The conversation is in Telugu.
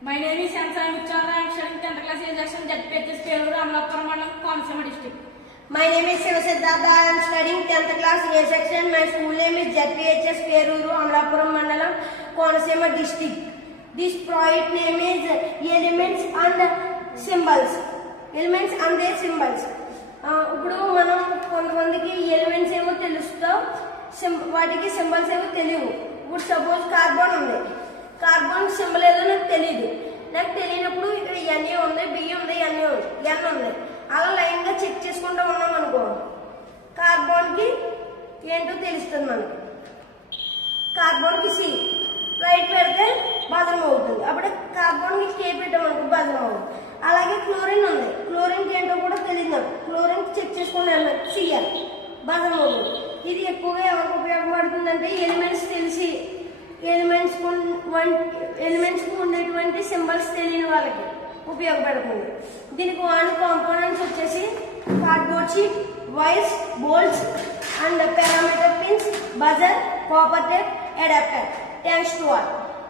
My name is Samson Vichara. I am studying 10th class A section ZPHS Perur, Amlapuram Mandalam, Koనసీమ district. My name is Shivasiddhartha. I am studying 10th class A section. My school name is ZPHS Perur, Amlapuram Mandalam, Koనసీమ district. This project name is Elements and Symbols. Elements and their symbols. ఇప్పుడు మనం కొంతమందికి ఎలిమెంట్స్ ఏవో తెలుస్తావు, వాటికి సింబల్స్ ఏవో తెలియవు. ఇప్పుడు సపోజ్ కార్బన్ ఉంది, కార్బన్ సింబల్ ఏదో నాకు తెలియదు. నాకు తెలియనప్పుడు ఇక్కడ ఎన్ఏ ఉంది, బియ్య ఉంది, ఎన్ఏ ఉంది, ఎన్ ఉంది. అలా లైన్ గా చెక్ చేసుకుంటూ ఉన్నాం అనుకో, కార్బన్ కి ఏంటో తెలుస్తుంది మనకి. కార్బన్ కి సి రైట్ పెడితే బజరం అవుతుంది. అప్పుడే కార్బన్ కి కే పెట్టామనుకో బజరం అవుతుంది. అలాగే క్లోరిన్ ఉంది, క్లోరిన్ ఏంటో కూడా తెలియదు. క్లోరిన్ చెక్ చేసుకుని వెళ్ళాలి, సిఎల్ బజరం అవుతుంది. ఇది ఎక్కువగా ఎవరికి ఉపయోగపడుతుందంటే ఎలిమెంట్స్ తెలిసి ఎలిమెంట్స్ ఉండేటువంటి సింబల్స్ తెలియని వాళ్ళకి ఉపయోగపడుతుంది. దీనికి వాడిన కాంపోనెంట్స్ వచ్చేసి cardboard sheet, wires, bolts and parameter pins, buzzer, copper tape, adapter. Thanks to all.